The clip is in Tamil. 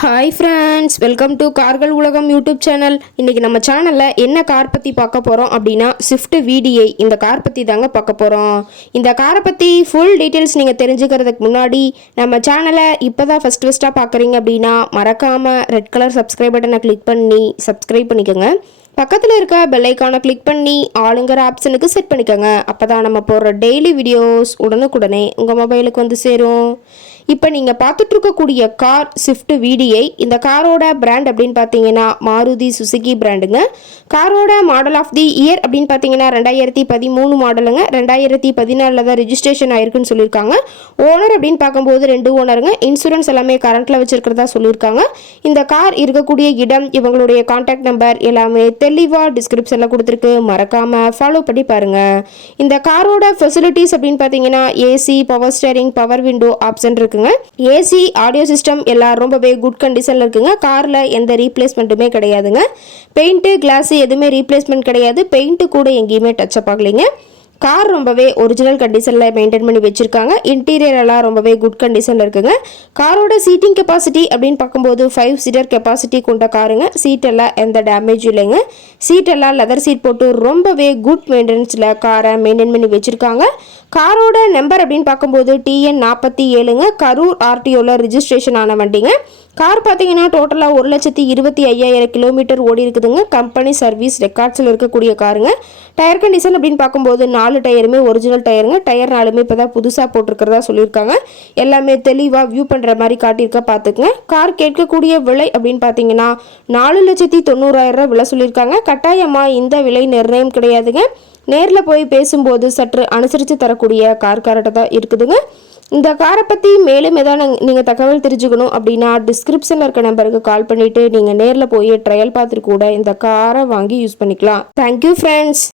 ஹாய் ஃப்ரெண்ட்ஸ், வெல்கம் டு கார்கள் உலகம் யூடியூப் சேனல். இன்றைக்கி நம்ம சேனலில் என்ன கார் பற்றி பார்க்க போகிறோம் அப்படின்னா ஸ்விஃப்ட் VDI இந்த கார் பற்றி தாங்க பார்க்க போகிறோம். இந்த காரை பற்றி ஃபுல் டீட்டெயில்ஸ் நீங்கள் தெரிஞ்சுக்கிறதுக்கு முன்னாடி நம்ம சேனலை இப்போ தான் ஃபஸ்ட்டாக பார்க்குறீங்க அப்படின்னா மறக்காமல் ரெட் கலர் சப்ஸ்கிரைப் பட்டனை கிளிக் பண்ணி சப்ஸ்கிரைப் பண்ணிக்கோங்க. பக்கத்தில் இருக்க பெல் ஐக்கானை கிளிக் பண்ணி ஆளுங்கிற ஆப்ஷனுக்கு செட் பண்ணிக்கோங்க. அப்போ தான் நம்ம போடுற டெய்லி வீடியோஸ் உடனுக்குடனே உங்கள் மொபைலுக்கு வந்து சேரும். இப்போ நீங்கள் பார்த்துட்ருக்கக்கூடிய கார் ஸ்விஃப்ட் VDI. இந்த காரோட பிராண்ட் அப்படின்னு பார்த்தீங்கன்னா மாருதி சுசுகி பிராண்டுங்க. காரோட மாடல் ஆஃப் தி இயர் அப்படின்னு பார்த்தீங்கன்னா 2013 மாடலுங்க. 2014 தான் ரிஜிஸ்ட்ரேஷன் ஆயிருக்குன்னு சொல்லியிருக்காங்க. ஓனர் அப்படின்னு பார்க்கும்போது 2 ஓனருங்க. இன்சூரன்ஸ் எல்லாமே கரண்ட்டில் வச்சுருக்கிறதா சொல்லியிருக்காங்க. இந்த கார் இருக்கக்கூடிய இடம், இவங்களுடைய கான்டாக்ட் நம்பர் எல்லாமே தெளிவாக டிஸ்கிரிப்ஷனில் கொடுத்துருக்கு. மறக்காமல் ஃபாலோ பண்ணி பாருங்கள். இந்த காரோட ஃபெசிலிட்டிஸ் அப்படின்னு பார்த்தீங்கன்னா AC, power steering, power window option இருக்குங்க. ஏசி, ஆடியோ சிஸ்டம் எல்லாம் ரொம்பவே குட் கண்டிஷனில் இருக்குங்க. காரில் எந்த ரீப்ளேஸ்மெண்ட்டுமே கிடையாதுங்க. பெயிண்ட்டு, கிளாஸு எதுவுமே ரீப்ளேஸ்மெண்ட் கிடையாது. பெயிண்ட்டு கூட எங்கேயுமே டச்சப் ஆகலைங்க. கார் ரொம்பவே ஒரிஜினல் கண்டிஷனில் மெயின்டைன் பண்ணி வச்சுருக்காங்க. இன்டீரியர் எல்லாம் ரொம்பவே குட் கண்டிஷனில் இருக்குங்க. காரோட சீட்டிங் கெப்பாசிட்டி அப்படின்னு பார்க்கும்போது 5 சீட்டர் கெப்பாசிட்டி கொண்ட காருங்க. சீட்டெல்லாம் எந்த டேமேஜும் இல்லைங்க. சீட்டெல்லாம் லெதர் சீட் போட்டு ரொம்பவே குட் மெயின்டெனன்ஸில் காரை மெயின்டைன் பண்ணி வச்சுருக்காங்க. காரோட நம்பர் அப்படின்னு பார்க்கும்போது TN 47ங்க. கரூர் RTOவில் ரிஜிஸ்ட்ரேஷன் ஆன வண்டிங்க. கார் பார்த்தீங்கன்னா டோட்டலாக 1,25,000 கிலோமீட்டர் ஓடி இருக்குதுங்க. கம்பெனி சர்வீஸ் ரெக்கார்ட்ஸில் இருக்கக்கூடிய காருங்க. டயர் கண்டிஷன் அப்படின்னு பார்க்கும்போது 4 டயருமே ஒரிஜினல் டயருங்க. டயர் 4மே இப்போ தான் புதுசாக போட்டிருக்கிறதா சொல்லியிருக்காங்க. எல்லாமே தெளிவாக வியூ பண்ணுற மாதிரி காட்டியிருக்க பார்த்துக்குங்க. கார் கேட்கக்கூடிய விலை அப்படின்னு பார்த்தீங்கன்னா 4,90,000 விலை சொல்லியிருக்காங்க. கட்டாயமாக இந்த விலை நிர்ணயம் கிடையாதுங்க. நேரில் போய் பேசும்போது சற்று அனுசரித்து தரக்கூடிய கார்கார்ட்ட தான் இருக்குதுங்க. இந்த காரை பற்றி மேலும் எதாவது நீங்கள் தகவல் தெரிஞ்சுக்கணும் அப்படின்னா டிஸ்கிரிப்ஷனில் இருக்க நம்பருக்கு கால் பண்ணிவிட்டு நீங்கள் நேரில் போய் ட்ரையல் பார்த்துட்டு கூட இந்த காரை வாங்கி யூஸ் பண்ணிக்கலாம். Thank you friends.